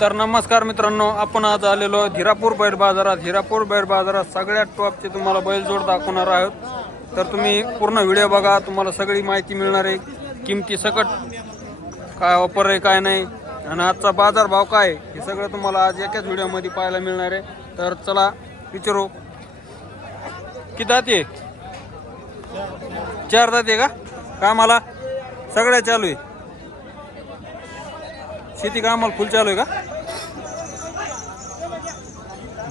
तर नमस्कार मित्रांनो, आपण आज आलेलो हिरापूर बैल बाजारात. हिरापूर बैल बाजारात सगळ्यात टॉपचे तुम्हाला बैलजोड दाखवणार आहोत. तर तुम्ही पूर्ण व्हिडिओ बघा, तुम्हाला सगळी माहिती मिळणार आहे. किमती सकट काय ऑफर आहे काय नाही आणि आजचा बाजार भाव काय हे सगळं तुम्हाला आज एकाच व्हिडिओमध्ये पाहायला मिळणार आहे. तर चला विचारू, किती दाते? 4 दाते का? कामाला सगळ्या चालू आहे? शेती कामाला फुल चालू आहे का?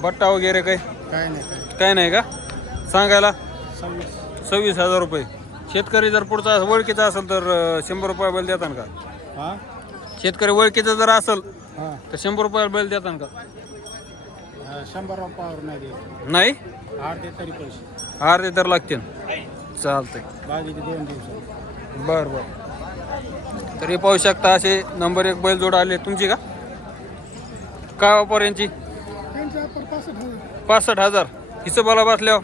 बट्टा वगैरे काय नाही का? सांगायला 26,000 रुपये. शेतकरी जर पुढचा ओळखीचा असेल तर 100 रुपये बैल देतात का? शेतकरी ओळखीचा जर असेल तर 100 रुपये बैल देतात का? 100 रुपयावर नाही, अर्धे तरी पैसे अर्धे तर लागतील. चालतंय, बाकीचे 2 दिवसात. बरं बरं. तरी पाहू शकता असे नंबर 1 बैल जोड आले. तुमची का? काय वापर यांची? 65,000. हिशोबाला बसल्यावर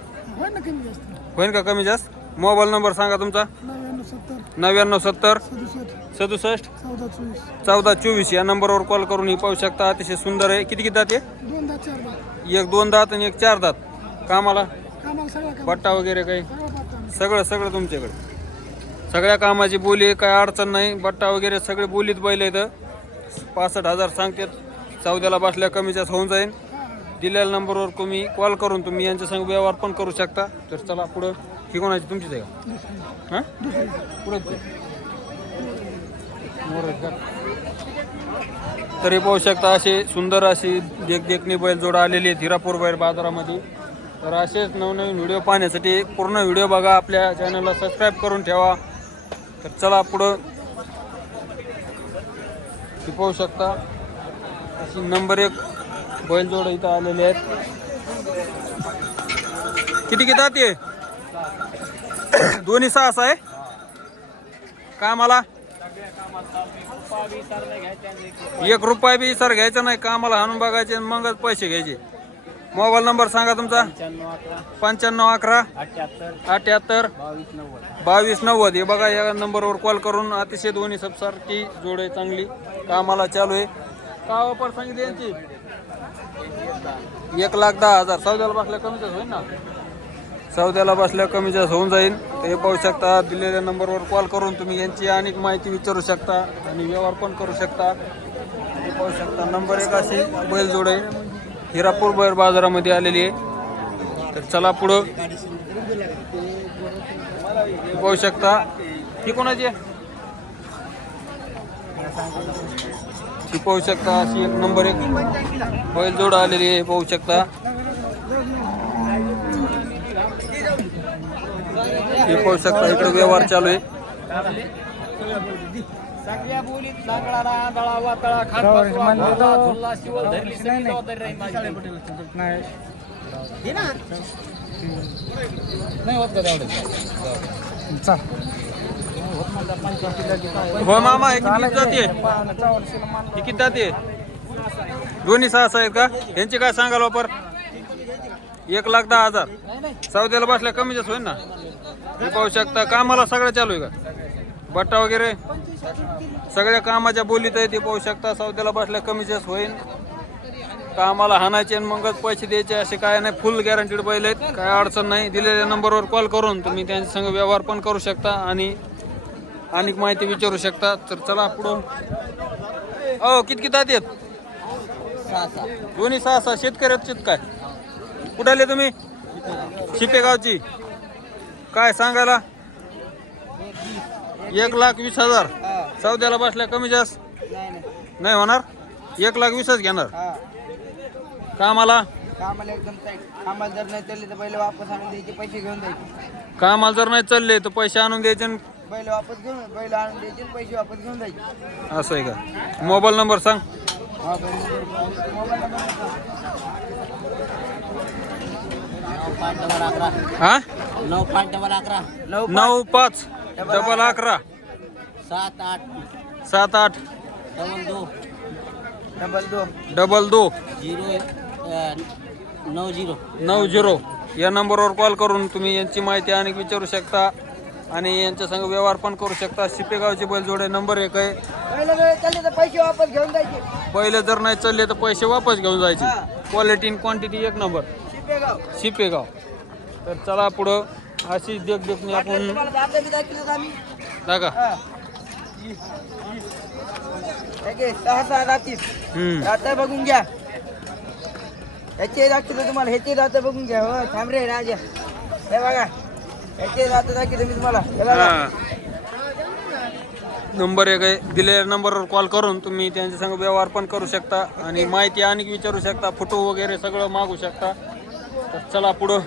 होईल का कमी जास्त? मोबाईल नंबर सांगा तुमचा. 9970 67 14 24 या नंबरवर कॉल करून ही पाहू शकता. अतिशय सुंदर आहे. किती दात आहे? 1-2 दात आणि 1-4 दात. कामाला बट्टा वगैरे काही सगळं तुमच्याकडे. सगळ्या कामाची बोली, काय अडचण नाही. बट्टा वगैरे सगळे बोलीत बैल आहेत. 65,000 सांगतात. 14ला बसल्या कमी जास्त होऊन जाईल. दिलेल्या नंबरवर तुम्ही कॉल करून तुम्ही यांच्या संग व्यवहार पण करू शकता. तर चला पुढं. ही कोणाची? तुमचीच आहे का? हां, पुढं तरी पाहू शकता असे सुंदर अशी देखणी बैल जोडा आलेली आहेत हिरापूर बैल बाजारामध्ये. तर असेच नवनवीन व्हिडिओ पाहण्यासाठी पूर्ण व्हिडिओ बघा. आपल्या चॅनलला सबस्क्राईब करून ठेवा. तर चला पुढं. ती पाहू शकता अशी नंबर 1 बैलजोड इथं आलेले आहेत. किती दाते? दोन्ही 6 आहे. कामाला 1 रुपया बी सर घ्यायचा नाही. कामाला हाणून बघायचे आणि मगच पैसे घ्यायचे. मोबाईल नंबर सांगा तुमचा. 9511 78 2290. हे बघा, या नंबरवर कॉल करून अतिशय दोन्ही सबसारखी जोड आहे, चांगली कामाला चालू आहे. काय वापर सांगितली यांची? 1,10,000. 14ला बसल्या कमी जास्त होईल ना? 14ला बसल्या कमी जास्त होऊन जाईल. हे पाहू शकता. दिलेल्या नंबरवर कॉल करून तुम्ही यांची अनेक माहिती विचारू शकता आणि व्यवहार पण करू शकता. हे पाहू शकता नंबर 1 अशी बैलजोड आहे हिरापूर बैल बाजारामध्ये आलेली आहे. तर चला पुढं. पाहू शकता ही कोणाची आहे? ही पाहू शकता अशी 1 नंबर 1 बैल जोड आलेली आहे. पाहू शकता हे पाहू शकता. इकडे व्यवहार चालू आहे. सगळ्या बोलीत लागणारा आंधळा वातळा खानपासवा झुला झुला शिवल धरली सगळी जबाबदारी राहील माझी. नाही होत का तेवढे? हो मामा, हे किती जाते? ही किती जाते? दोन्ही 6 आहेत का? यांची काय सांगाल वापर? 1,10,000. 14ला बसल्या कमी जास्त होईल ना? हे पाहू शकता. कामाला सगळं चालू आहे का? बट्टा वगैरे सगळ्या कामाच्या बोलीत आहे. ते पाहू शकता. 14ला बसल्या कमी जास्त होईल. कामाला हाणायचे आणि मगच पैसे द्यायचे असे काय नाही. फुल गॅरंटीड बैल आहेत, काय अडचण नाही. दिलेल्या नंबरवर कॉल करून तुम्ही त्यांच्या संग व्यवहार पण करू शकता आणि अनेक माहिती विचारू शकता. तर चला पुढं. किती दात आहेत? 6. दोन्ही 6 शेतकऱ्याचे काय? कुठे आले तुम्ही? शिपेगावची. काय सांगायला? 1,20,000. 14ला बसल्या कमी जास्त नाही होणार. 1,20,000 घेणार. कामाला एकदम टाईट. कामाला जर नाही चालले तर बैल वापस आणून द्यायचे, पैसे घेऊन द्यायचे. कामाला जर नाही चालले तर पैसे आणून द्यायचे. बैल आणून द्यायचे, पैसे वापस घेऊन जायचे. असं आहे का? मोबाईल नंबर सांग. हा, 9-5-11 95 11 7-8 78 22 90 या नंबरवर कॉल करून तुम्ही यांची माहिती अनेक विचारू शकता आणि यांच्या संग व्यवहार पण करू शकता. शिपेगावची बैलजोड नंबर 1 आहे. पैसे वापस घेऊन जायचे पहिले जर नाही चालले तर पैसे वापस घेऊन जायचे. क्वालिटी आणि क्वांटिटी एक नंबर. शिपेगाव शिपेगाव. तर चला पुढं अशीच देखणी आपण तुम्हाला दादा बी दाखवलं आम्ही दाखा. सहा सहा राहतील रात्र बघून घ्या. ह्याचे दाखवलं तुम्हाला ह्याचे रात्र बघून घ्या. हो थांब रे राजा. हे बघा ह्याचे रात्र दाखवलं मी तुम्हाला. हे बघा नंबर 1 आहे. दिलेल्या नंबरवर कॉल करून तुम्ही त्यांच्या संग व्यवहार पण करू शकता आणि माहिती आणि विचारू शकता. फोटो वगैरे सगळं मागू शकता. तर चला पुढं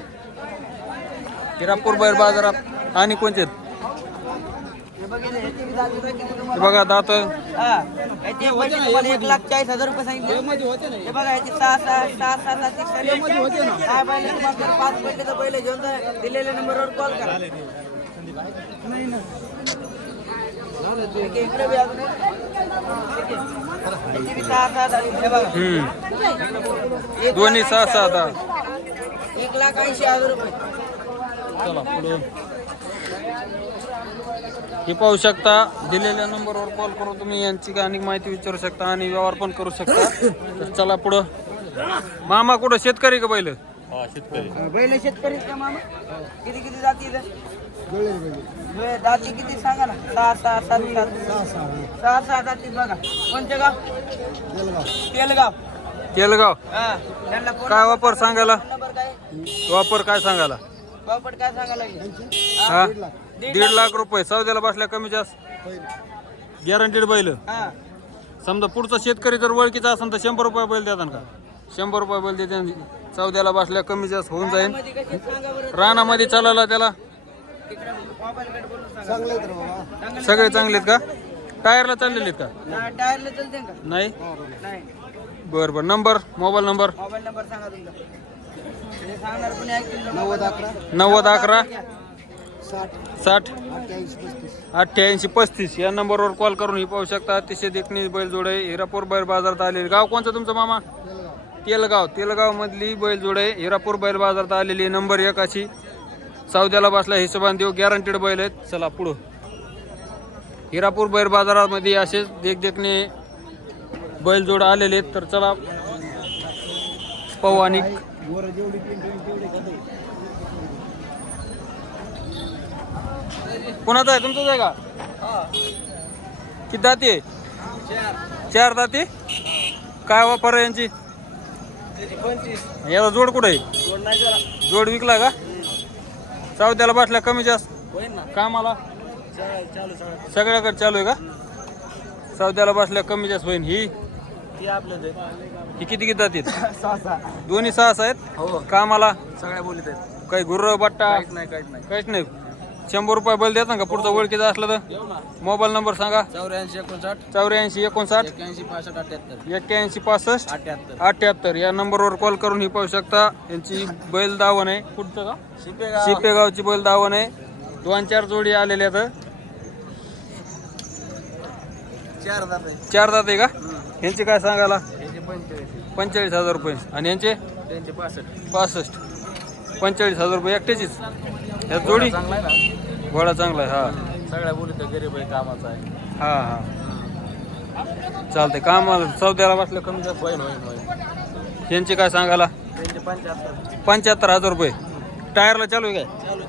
हिरापूर बैल बाजारात आणि कोणते आहेत? हे बघा ह्याचे बी दात दाखवलं हे तुम्हाला. बघा दात. हा ह्याचे पैसे तुम्हाला 1,40,000 रुपये सांगितले. हे बघा ह्याचे सहा बैल तुम्हाला 5 बैल तर पहिले घेऊन जा. दिलेल्या नंबरवर कॉल करा. इकडे बी अजून ह्याचे बी सहा दात. हे बघा दोन्ही 6-6 दात. 1,80,000 रुपये. चला पुढं हे पाहू शकता. दिलेल्या नंबरवर कॉल करून तुम्ही यांची अनेक माहिती विचारू शकता आणि व्यवहार पण करू शकता. तर चला पुढं. मामा कुठं शेतकरी का बैल? बैल शेतकरी का मामा? किती किती जाती दाती किती सांगा ना. 6 जाती बघा. कोणते गाव? तेलगाव. तेलगाव. हा त्यांना फोन काय वापर सांगायला? नंबर काय? वापर काय सांगायला? बापट काय सांगायला लागेल? हा 1.5 लाख रुपये. सौद्याला बसल्या कमी जास्त गॅरंटीड बैल. हा समजा पुढचा शेतकरी जर ओळखीचा असेल तर 100 रुपये बैल देतात का? 100 रुपये बैल देते. सौद्याला बसल्या कमी जास्त होऊन जाईल. मध्ये कशी सांगा बरं. रानामध्ये चालायला त्याला तिकडे मोबाईल कडे बोलून सांगा. सगळे चांगलेत का? टायरला चाललेले आहेत का? टायरला चलते का? नाही. नाही. बरं बरं. Number mobile number mobile number सांगा तुमचा. हे सांगणार कोणी ऐकतील? 9011 60 88 8835 या नंबरवर कॉल करून ही पाहू शकता. अतिशय देखणी बैलजोड आहे. हिरापूर बैल बाजारात आलेली. गाव कोणतं तुमचं मामा? तेलगाव. तेलगाव मधली बैलजोड आहे. हिरापूर बैल बाजारात आलेली. नंबर 1 अशी. सौद्याला बसल्या हिशोबाने देऊ. गॅरंटीड बैल आहेत. चला पुढं. हिरापूर बैल बाजारामध्ये असेच देखणे बैलजोड आलेले आहेत. तर चला पाहू. आणि कोणाचा आहे? तुमचाच आहे का? किती दाती आहे? 4 दाती. काय वापर आहे यांची? 25 याला जोड कुठे आहे? जोड नाही जरा. जोड विकला का? सौद्याला बसल्या कमी जास्त होईल ना. कामाला चालू सगळ्याकडे चालू आहे का? सौद्याला बसल्या कमी जास्त होईल. ही ती आपलं ते ही किती जातील? 6 दोन्ही 6 आहेत. हो कामाला सगळ्या बोलीत आहेत. काही गुर्र बट्टा काहीच नाही काहीच नाही. 100 रुपये बैल देता का पुढचा ओळखीचा असलं तर? येऊ ना. मोबाईल नंबर सांगा. 84 59 84 59 81 65 78 81 65 78 78 या नंबरवर कॉल करून ही पाहू शकता. यांची बैल दावण आहे. कुठचं का? शिपेगाव. शिपेगावची बैल दावण आहे. 2-4 जोडी आलेल्या आहेत. 4 दात आहे. 4 दात आहे का? यांचे काय सांगायला? याचे 45 45,000 रुपये. आणि यांचे त्यांचे 65 65 45,000 रुपये एकट्याचीच. या जोडी चांगला आहे ना. घोडा चांगला आहे. हा सगळ्या बोलीत गरीब आहे कामाचा आहे. हा हा चालतंय. कामाला सौद्याला बसलं कमी जास्त. होईल होईल होईल. यांचे काय सांगायला? त्यांचे 75 75,000 रुपये. टायरला चालू आहे काय? चालू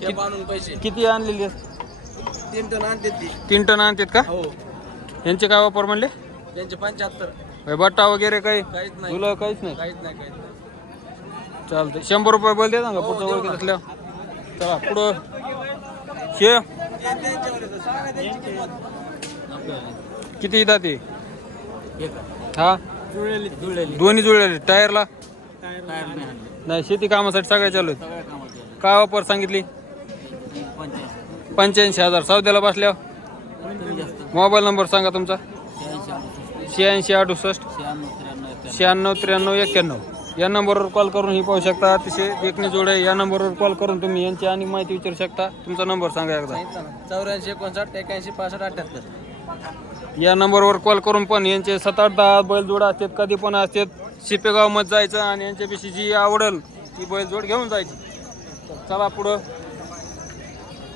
हे बांधून पैसे किती आणलेली? 3 टन आणते ती. 3 टन आणतात का? हो यांचे काय वापर म्हणले? त्यांचे 75 काय बट्टा वगैरे काही काहीच नाही. तुला काहीच नाही? काहीच नाही काहीच नाही. चालतंय. 100 रुपये बैल देता का पुढचं ओळखीत असल्यावर? चला पुढं. शे किती येतात ते? हा दोन्ही जुळलेले. टायरला नाही. शेती कामासाठी सगळ्या चालू आहेत. काय वापर सांगितली? 85,000. सौद्याला बसल्यावर मोबाईल नंबर सांगा तुमचा. 86 68 96 93 91 या नंबरवर कॉल करून ही पाहू शकता. अतिशय देखणी जोड आहे. या नंबरवर कॉल करून तुम्ही यांची आणि माहिती विचारू शकता. तुमचा नंबर सांगा एकदा. 84 59 81 65 78 या नंबरवर कॉल करून पण यांचे 7-8 10 बैलजोड असतात. कधी पण असतात. शिपेगाव मध्ये जायचं आणि यांच्यापेक्षा जी आवडेल ती बैलजोड घेऊन जायची. तर चला पुढं.